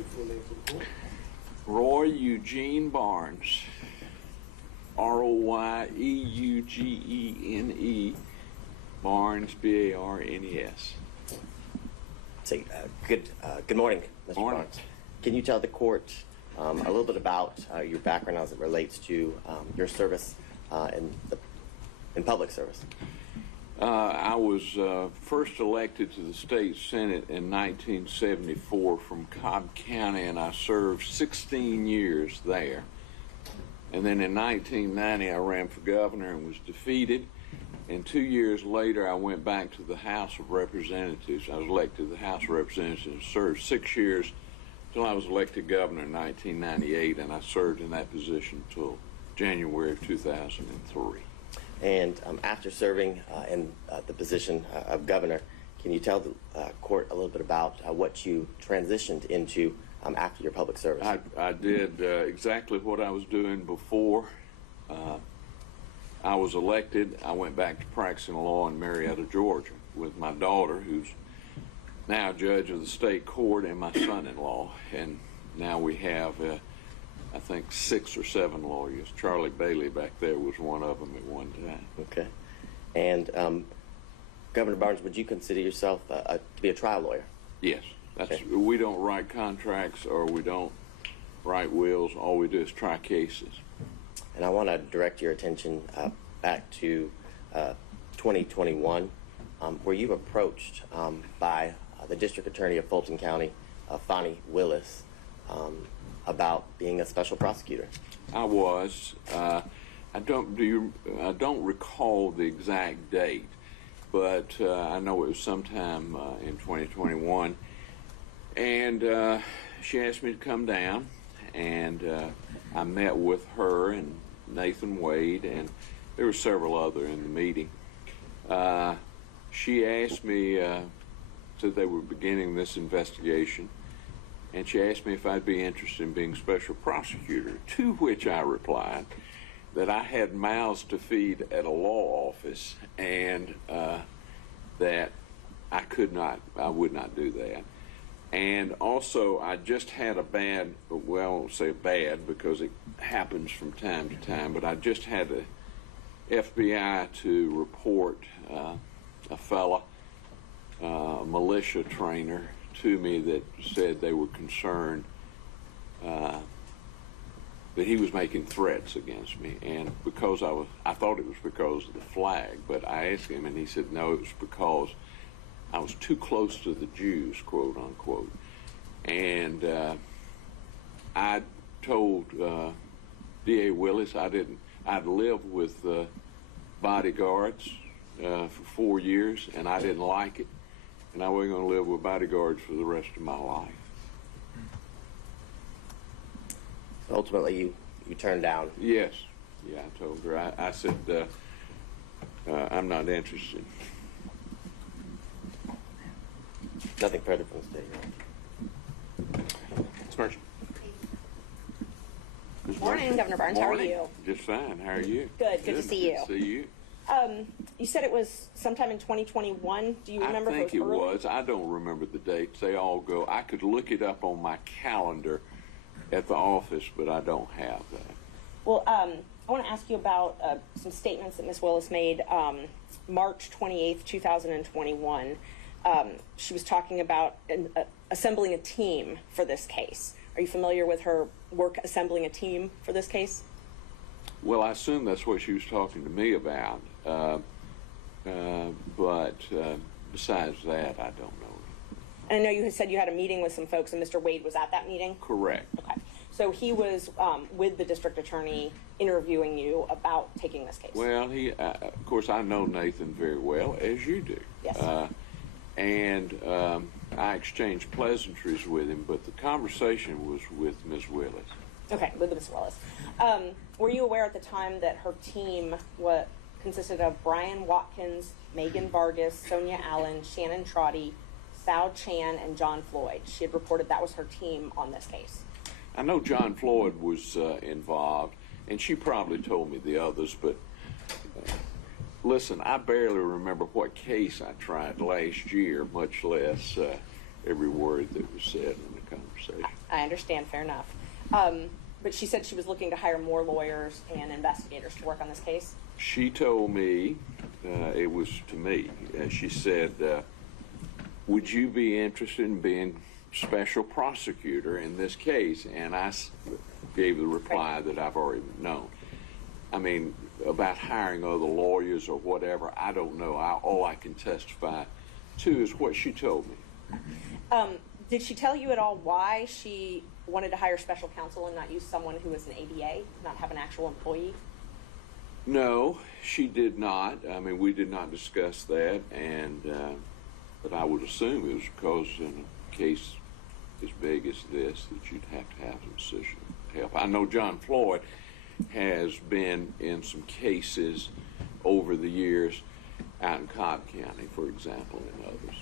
your full name for the court. Roy Eugene Barnes, Royeugene, Barnes, B-A-R-N-E-S. Say, good morning, Mr. Morning. Barnes. Can you tell the court a little bit about your background as it relates to your service in public service? I was first elected to the state senate in 1974 from Cobb County, and I served 16 years there. And then in 1990, I ran for governor and was defeated. And 2 years later, I went back to the House of Representatives. I was elected to the House of Representatives and served 6 years until I was elected governor in 1998, and I served in that position until January of 2003. And after serving in the position of governor, can you tell the court a little bit about what you transitioned into after your public service? I did exactly what I was doing before I was elected. I went back to practicing law in Marietta, Georgia, with my daughter, who's now judge of the state court, and my son-in-law. And now we have, I think, 6 or 7 lawyers. Charlie Bailey back there was one of them at one time. Okay. And Governor Barnes, would you consider yourself to be a trial lawyer? Yes. That's, okay. We don't write contracts or we don't write wills. All we do is try cases. And I want to direct your attention back to 2021, where you were approached by the District Attorney of Fulton County, Fani Willis, about being a special prosecutor. I was. I don't recall the exact date, but I know it was sometime in 2021. And she asked me to come down, and I met with her and Nathan Wade, and there were several other in the meeting. She asked me, said they were beginning this investigation, and she asked me if I'd be interested in being special prosecutor, to which I replied that I had mouths to feed at a law office, and that I would not do that. And also, I just had a bad, well, I won't say bad because it happens from time to time, but I just had the FBI to report a fella, militia trainer, to me that said they were concerned that he was making threats against me. And because I thought it was because of the flag, but I asked him and he said, no, it was because I was too close to the Jews, quote unquote. And I told D.A. Willis I'd lived with bodyguards for 4 years, and I didn't like it. And I wasn't going to live with bodyguards for the rest of my life. Ultimately, you turned down. Yes. Yeah, I told her. I said, I'm not interested. Nothing further from the state. Ms. Merchant. Morning, Governor Barnes. Morning. How are you? Just fine. How are you? Good. Good to see you. Good to see you. You said it was sometime in 2021. Do you remember? I think if it was early? was. I don't remember the dates. They all go. I could look it up on my calendar at the office, but I don't have that. Well, I want to ask you about some statements that Ms. Willis made March 28th, 2021. She was talking about assembling a team for this case. Are you familiar with her work assembling a team for this case? Well, I assume that's what she was talking to me about. But besides that, I don't know. And I know you had said you had a meeting with some folks, and Mr. Wade was at that meeting? Correct. Okay. So he was with the district attorney interviewing you about taking this case? Well, of course, I know Nathan very well, as you do. Yes. And I exchanged pleasantries with him, but the conversation was with Ms. Willis. Okay, with Ms. Willis. Were you aware at the time that her team consisted of Brian Watkins, Megan Vargas, Sonia Allen, Shannon Trotty, Sal Chan, and John Floyd? She had reported that was her team on this case. I know John Floyd was involved, and she probably told me the others, but listen, I barely remember what case I tried last year, much less every word that was said in the conversation. I understand, fair enough. But she said she was looking to hire more lawyers and investigators to work on this case. She told me, it was to me, she said, would you be interested in being special prosecutor in this case? And I gave the reply that I've already known. I mean, about hiring other lawyers or whatever, I don't know. All I can testify to is what she told me. Did she tell you at all why she wanted to hire special counsel and not use someone who was an ADA, not have an actual employee? No, she did not. I mean, we did not discuss that, and but I would assume it was because in a case as big as this that you'd have to have some decision help. I know John Floyd has been in some cases over the years out in Cobb County, for example, and others.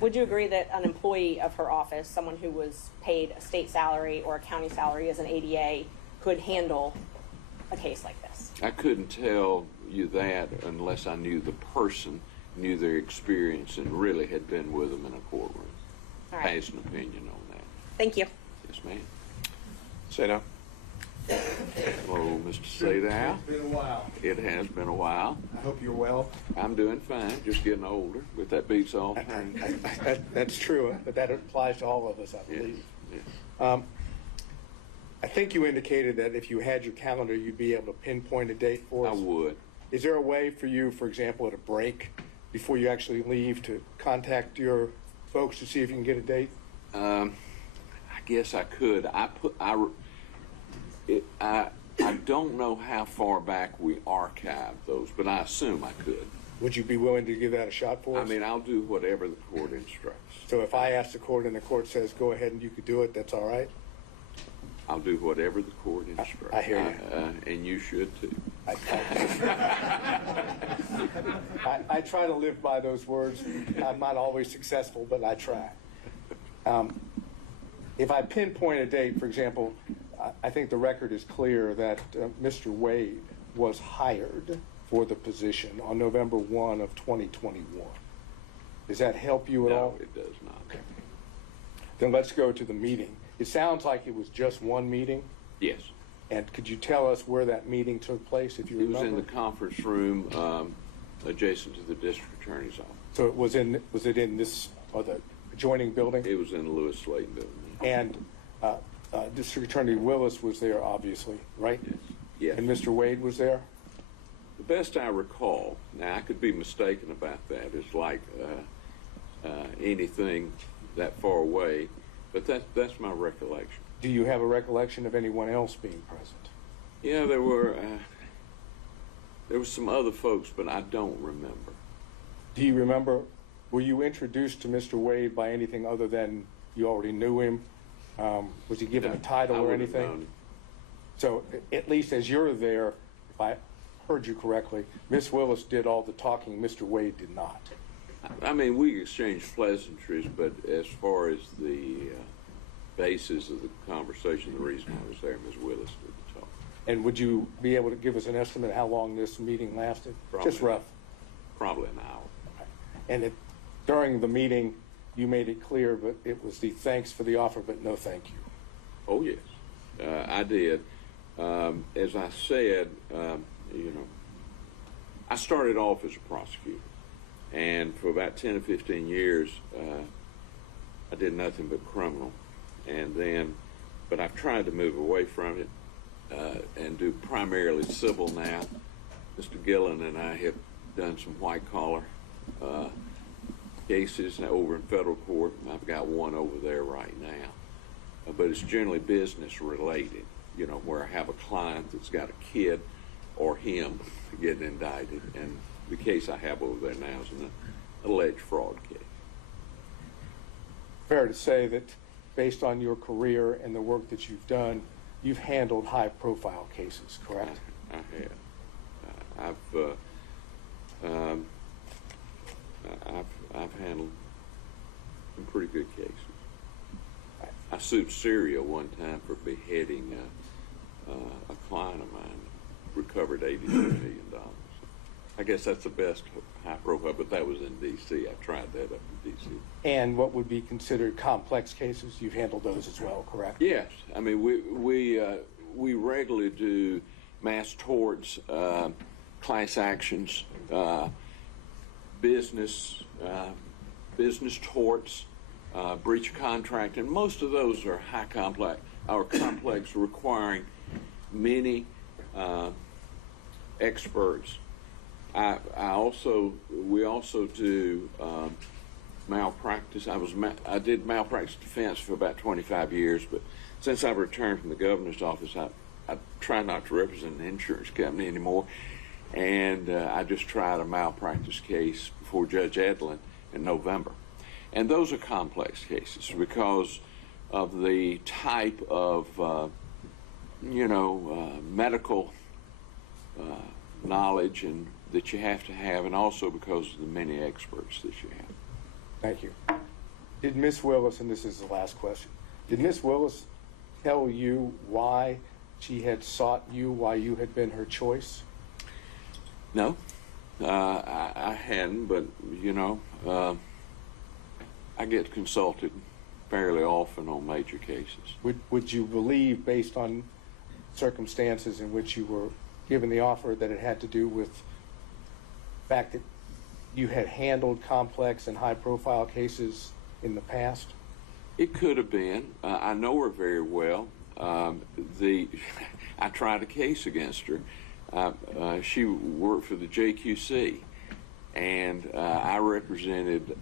Would you agree that an employee of her office, someone who was paid a state salary or a county salary as an ADA, could handle a case like this? I couldn't tell you that unless I knew the person, knew their experience, and really had been with them in a courtroom. All right. Has an opinion on that. Thank you. Yes, ma'am. Say no. Hello, Mr. Sadow. It's been a while. It has been a while. I hope you're well. I'm doing fine, just getting older, but that beats all time. That's true, but that applies to all of us, I Yes, believe. yes. I think you indicated that if you had your calendar, you'd be able to pinpoint a date for I us. would. Is there a way for you, for example, at a break before you actually leave, to contact your folks to see if you can get a date? I guess I could. I don't know how far back we archived those, but I assume I could. Would you be willing to give that a shot for I us? mean, I'll do whatever the court instructs. So if I ask the court and the court says, go ahead and you could do it, that's all right? I'll do whatever the court instructs. I hear you. And you should too. I try to live by those words. I'm not always successful, but I try. If I pinpoint a date, for example, I think the record is clear that Mr. Wade was hired for the position on November 1 of 2021. Does that help you at all? No, it does not. Okay. Then let's go to the meeting. It sounds like it was just one meeting. Yes. And could you tell us where that meeting took place, if you It was remember? in the conference room adjacent to the district attorney's office. So was it in this, or the adjoining building? It was in the Lewis Slayton building. And District Attorney Willis was there, obviously, right? Yes. Yes. And Mr. Wade was there? The best I recall, now I could be mistaken about that, it's like anything that far away, but that's my recollection. Do you have a recollection of anyone else being present? Yeah, there was some other folks, but I don't remember. Do you remember, were you introduced to Mr. Wade by anything other than you already knew him? Was he given a title I or would have anything? known. So at least as you're there, if I heard you correctly, Ms. Willis did all the talking, Mr. Wade did not. I mean, we exchanged pleasantries, but as far as the basis of the conversation, the reason I was there, Ms. Willis did the talk. And would you be able to give us an estimate of how long this meeting lasted? Probably. Just rough. Probably an hour. And during the meeting, you made it clear, but it was the thanks for the offer, but no thank you. Oh, yes, I did. As I said, I started off as a prosecutor, and for about 10 or 15 years, I did nothing but criminal. And then, but I've tried to move away from it and do primarily civil now. Mr. Gillen and I have done some white-collar cases over in federal court. I've got one over there right now. But it's generally business related, where I have a client that's got a kid or him getting indicted. And the case I have over there now is an alleged fraud case. Fair to say that based on your career and the work that you've done, you've handled high-profile cases, correct? I have. I've handled some pretty good cases. I sued Syria one time for beheading a client of mine, recovered $82 million. I guess that's the best high profile, but that was in D.C. I tried that up in D.C. And what would be considered complex cases, you've handled those as well, correct? Yes, I mean we regularly do mass torts, class actions, business torts, breach of contract, and most of those are complex, requiring many experts. We also do malpractice. I did malpractice defense for about 25 years, but since I've returned from the governor's office, I try not to represent an insurance company anymore, and I just tried a malpractice case before Judge Edlin in November. And those are complex cases because of the type of, medical knowledge and that you have to have, and also because of the many experts that you have. Thank you. Did Ms. Willis, and this is the last question, did Ms. Willis tell you why she had sought you, why you had been her choice? No, I hadn't, but, I get consulted fairly often on major cases. Would you believe, based on circumstances in which you were given the offer, that it had to do with the fact that you had handled complex and high-profile cases in the past? It could have been. I know her very well. I tried a case against her. She worked for the JQC, and I represented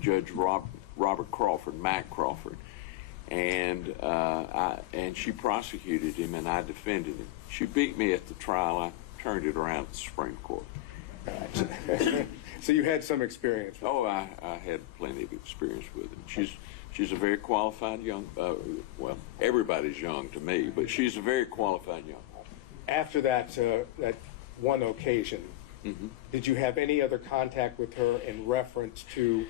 Judge Robert Crawford, Mac Crawford, and she prosecuted him, and I defended him. She beat me at the trial. I turned it around at the Supreme Court. So you had some experience with Oh, I had plenty of experience with it. She's a very qualified young, well, everybody's young to me, but she's a very qualified young woman. After that one occasion, did you have any other contact with her in reference to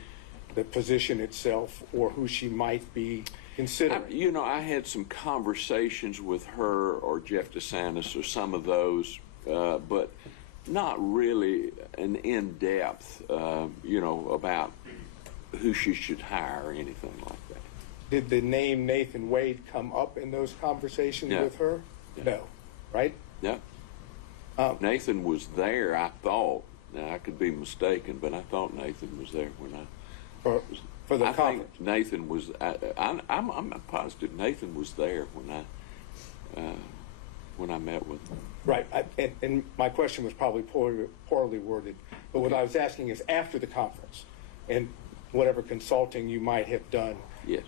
the position itself or who she might be considering? I had some conversations with her or Jeff DeSantis or some of those, but not really an in-depth, about who she should hire or anything like that. Did the name Nathan Wade come up in those conversations No. with her? No. Right? Yeah. Nathan was there, I thought. Now, I could be mistaken, but I thought Nathan was there when For the I conference? think Nathan was. I'm not positive Nathan was there when I met with him. Right. And my question was probably poorly worded, but what I was asking is after the conference and whatever consulting you might have done, Yes.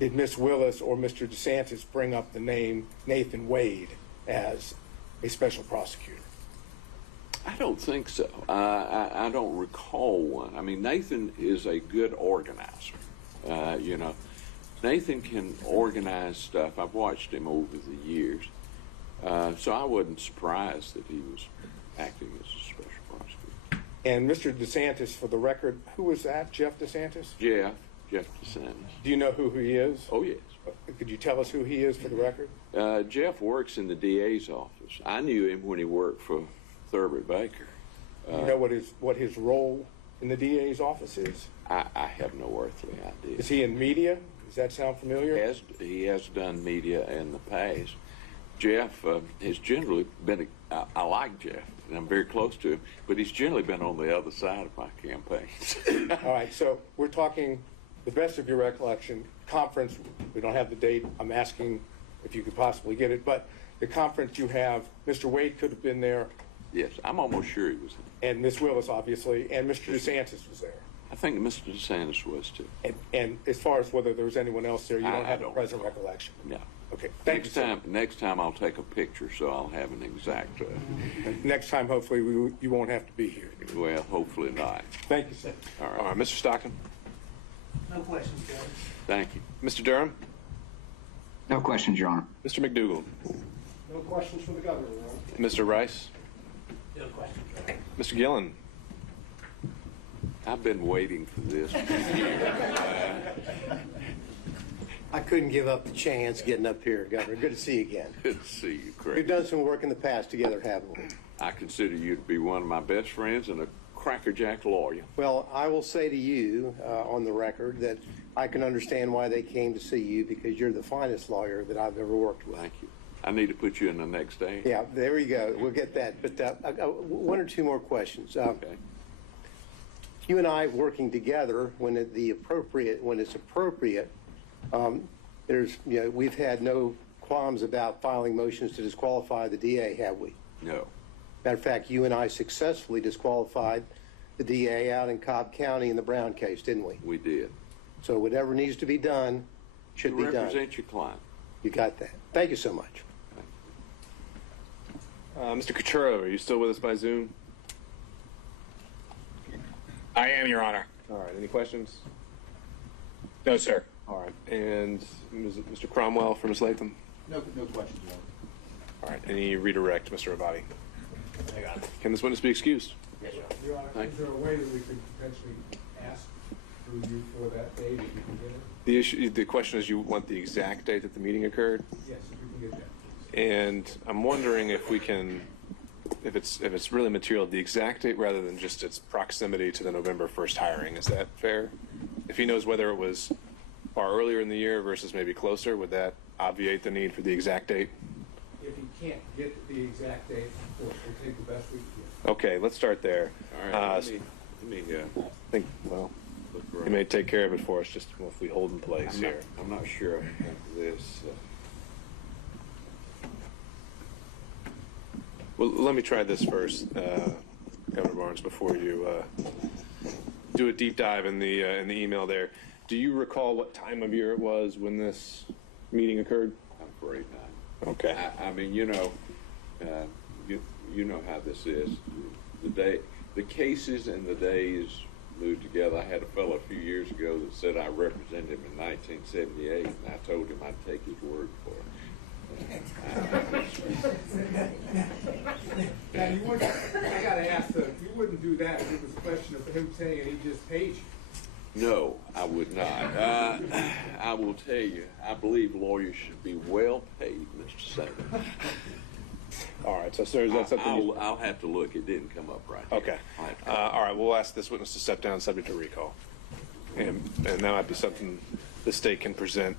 did Ms. Willis or Mr. DeSantis bring up the name Nathan Wade as a special prosecutor? I don't think so. I don't recall one. I mean, Nathan is a good organizer. Nathan can organize stuff. I've watched him over the years. So I wasn't surprised that he was acting as a special prosecutor. And Mr. DeSantis, for the record, who was that? Jeff DeSantis? Jeff DeSantis. Do you know who he is? Oh, yes. Could you tell us who he is for the record? Jeff works in the DA's office. I knew him when he worked for Thurber Baker. Do you know what his role in the DA's office is? I have no earthly idea. Is he in media? Does that sound familiar? He has done media in the past. Jeff has generally been, I like Jeff, and I'm very close to him, but he's generally been on the other side of my campaigns. All right, so we're talking, the best of your recollection, conference, we don't have the date, I'm asking if you could possibly get it, but the conference you have, Mr. Wade could have been there. Yes, I'm almost sure he was. And Ms. Willis, obviously, and Mr. DeSantis was there. I think Mr. DeSantis was too. And as far as whether there was anyone else there, you don't I have a don't present recollection? No. Okay, thank you, sir. Next time I'll take a picture so I'll have an exact, Next time, hopefully, you won't have to be here. well, hopefully not. Thank you, sir. All All right, Mr. Stockton. No questions, Judge. Thank you. Mr. Durham. No questions, Your Honor. Mr. McDougall. No questions for the governor, Your Honor. Mr. Rice. No questions, Judge. Mr. Gillen. I've been waiting for this. I couldn't give up the chance getting up here, Governor. Good to see you again. Good to see you, Craig. We've done some work in the past together, haven't we? I consider you to be one of my best friends and a crackerjack lawyer. Well, I will say to you, on the record, that I can understand why they came to see you, because you're the finest lawyer that I've ever worked with. Thank you. I need to put you in the next day. Yeah, there you go. We'll get that. But I got one or two more questions. Okay. You and I working together when it's appropriate. We've had no qualms about filing motions to disqualify the DA, have we? No. Matter of fact, you and I successfully disqualified the DA out in Cobb County in the Brown case, didn't we? We did. So whatever needs to be done should be You done. represent your client. You got that. Thank you so much. Mr. Couture, are you still with us by Zoom? I am, Your Honor. All right. Any questions? No, sir. All right. And Mr. Cromwell for Ms. Latham? No questions, Your Honor. All right. Any redirect, Mr. Abadi? I got it. Can this witness be excused? Yes, Your Honor. Your Honor, Thank is there a way that we could potentially ask through you for that date if you can get it? The question is, you want the exact date that the meeting occurred? Yes, if you can get that. And I'm wondering if we can, if it's really material, the exact date rather than just its proximity to the November 1st hiring. Is that fair? If he knows whether it was far earlier in the year versus maybe closer, would that obviate the need for the exact date? If you can't get the exact date, of course, we'll take the best we can get. Okay, let's start there. All right. Let me I think, well, look you around. may take care of it for us just if we hold in place here. I'm not sure of this. Well, let me try this first, Governor Barnes, before you do a deep dive in the email there. Do you recall what time of year it was when this meeting occurred? I'm afraid not. Okay. I mean, you know how this is. The cases and the days move together. I had a fellow a few years ago that said I represented him in 1978, and I told him I'd take his word for it. Now, you wouldn't, I gotta ask, you wouldn't do that if it was a question of him saying he just paid you. No, I would not. I will tell you, I believe lawyers should be well paid, Mr. Senator. All right. So, sir, is that something I'll have to look. It didn't come up right. Okay. I'll have to- All right. We'll ask this witness to step down subject to recall. And that might be something the state can present